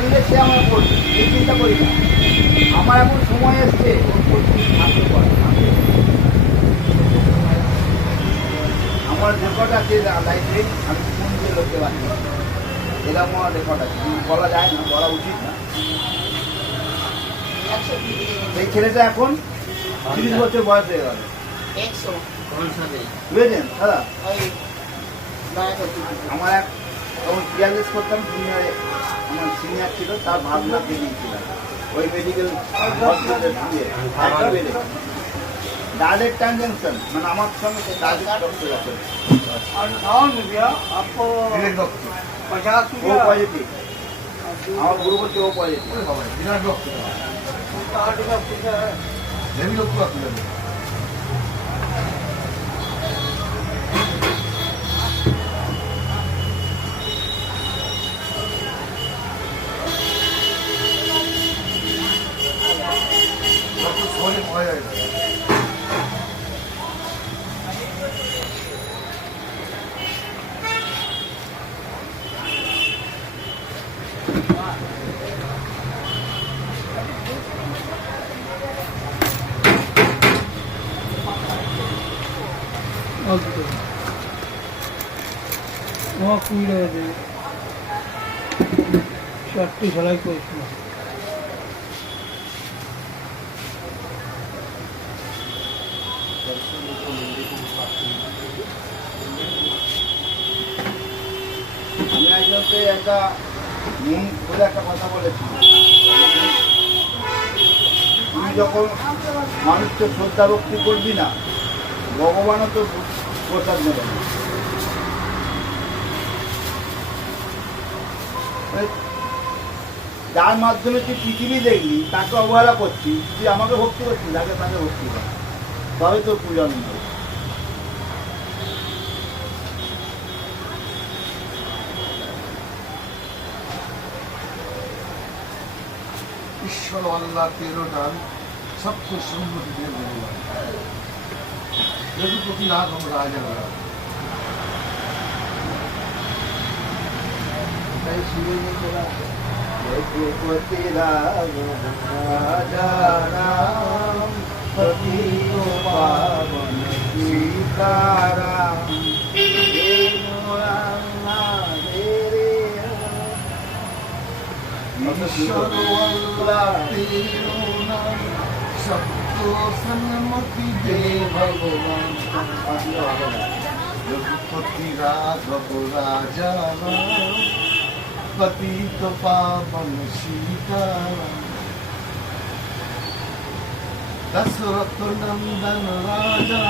বললে সে আমার বলবে, এই চিন্তা করি না। আমার এখন সময় এসছে থাকতে পারে। আমার রেকর্ড আছে লাইফে, আমি ফোন দিয়ে লোককে পারি, এরকম আমার রেকর্ড আছে, বলা যায় না, বলা উচিত না। এই ছেলেটা এখন 30 বছর বয়স হয়ে গেল, বুঝেছেন দাদা? আমার এক তখন পিয়ারলেস করতাম, জুনিয়রে আমার সিনিয়র ছিল, তার ভাবনা দিয়েছিলাম ওই মেডিকেল डायरेक्ट ट्रांजेक्शन मैंने हमारे संग से डायरेक्ट डॉक्टर আছে और नाम भैया आपको डायरेक्ट डॉक्टर 50 वो पॉजिटिव আমার গুরু বলতে ও পজিটিভ डायरेक्ट डॉक्टर कार्ड का पूछा है দেবী লোক আপনি सोने पाया है वहाँ कुई रहे थे शर्टी सलाई को इसमें আমি আজকে একটা মন বলে একটা কথা বলেছি, তুই যখন মানুষকে শ্রদ্ধা ভক্তি করবি না, ভগবানও তো প্রসাদ নেবে না। যার মাধ্যমে তুই পৃথিবী দেখলি তাকে অবহেলা করছিস, তুই আমাকে ভক্তি করছিস, যাকে তাকে ভক্তি কর, তবে তোর পূজা নেই। ईश्वर अल्लाह तेरो नाम सबको सम्मति दे भगवान रघुपति राघव राजा रघुपति राजा राम पतित पावन सीताराम ईश्वर अल्लाह तेरो नाम सबको सम्मति दे भगवान रघुपति राघव राजा राम पतित पावन सीताराम दशरथ नंदन राजा